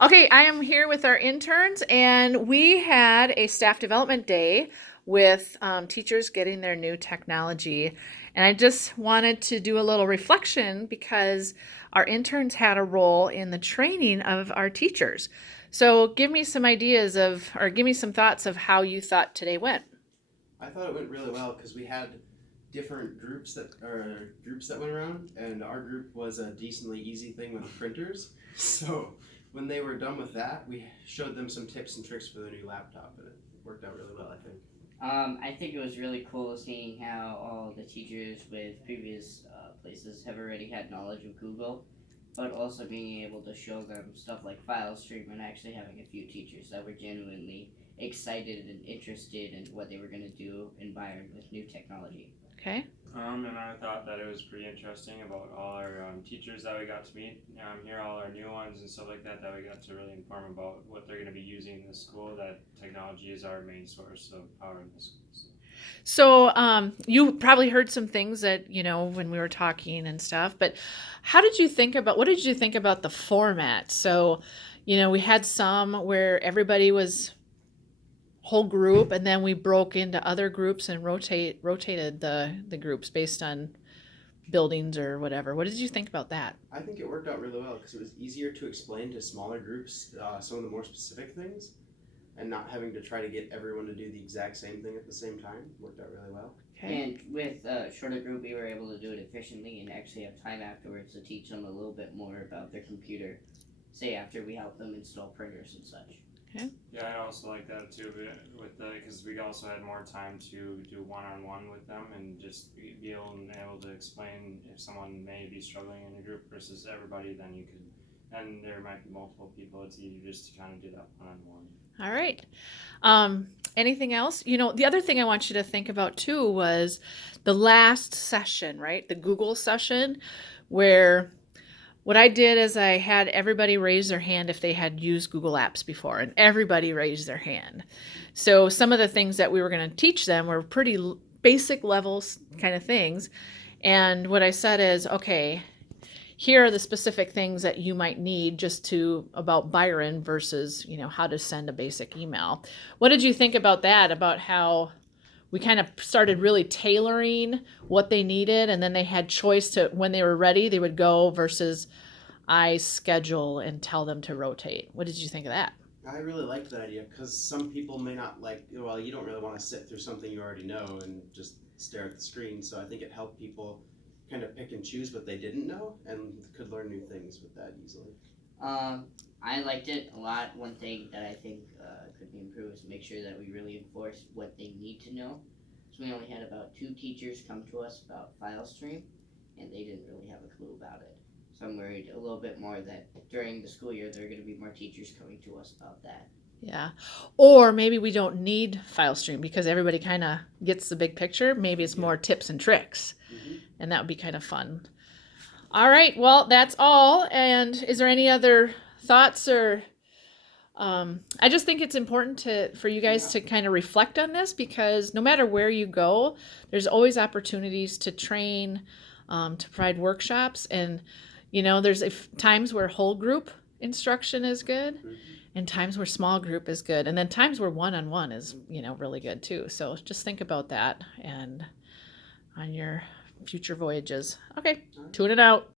Okay, I am here with our interns, and we had a staff development day with teachers getting their new technology. And I just wanted to do a little reflection because our interns had a role in the training of our teachers. So give me some ideas of, or give me some thoughts of how you thought today went. I thought it went really well because we had different groups that went around, and our group was a decently easy thing with printers. So when they were done with that, we showed them some tips and tricks for the new laptop, and it worked out really well, I think. I think it was really cool seeing how all the teachers with previous places have already had knowledge of Google, but also being able to show them stuff like file stream and actually having a few teachers that were genuinely excited and interested in what they were going to do in Byron with new technology. Okay. And I thought that it was pretty interesting about all our teachers that we got to meet here, all our new ones and stuff like that, that we got to really inform about what they're going to be using in the school, that technology is our main source of power in the school. So you probably heard some things that, when we were talking and stuff, but what did you think about the format? So, we had some where everybody was whole group, and then we broke into other groups and rotated the groups based on buildings or whatever. What did you think about that? I think it worked out really well because it was easier to explain to smaller groups some of the more specific things, and not having to try to get everyone to do the exact same thing at the same time worked out really well. Okay. And with a shorter group, we were able to do it efficiently and actually have time afterwards to teach them a little bit more about their computer, say after we help them install printers and such. Yeah, I also like that too, because we also had more time to do one-on-one with them and just be able to explain if someone may be struggling in a group versus everybody. Then you could, and there might be multiple people. It's easier just to kind of do that one-on-one. All right. Anything else? The other thing I want you to think about too was the last session, right? The Google session, where what I did is I had everybody raise their hand if they had used Google Apps before, and everybody raised their hand. So some of the things that we were going to teach them were pretty basic levels kind of things. And what I said is, okay, here are the specific things that you might need about Byron versus, how to send a basic email. What did you think about that? About how we kind of started really tailoring what they needed, and then they had choice to when they were ready, they would go versus I schedule and tell them to rotate. What did you think of that? I really liked that idea because some people may not well, you don't really want to sit through something you already know and just stare at the screen. So I think it helped people kind of pick and choose what they didn't know and could learn new things with that easily. Um, I liked it a lot. One thing that I think could be improved is make sure that we really enforce what they need to know. So we only had about two teachers come to us about file stream, and they didn't really have a clue about it. So I'm worried a little bit more that during the school year there are going to be more teachers coming to us about that. Yeah. Or maybe we don't need file stream because everybody kind of gets the big picture. Maybe it's more tips and tricks, and that would be kind of fun. All right. Well, that's all. And is there any other thoughts or I just think it's important for you guys to kind of reflect on this because no matter where you go, there's always opportunities to train, to provide workshops, and there's times where whole group instruction is good, and times where small group is good, and then times where one-on-one is really good too. So just think about that and on your future voyages. Okay, tune it out.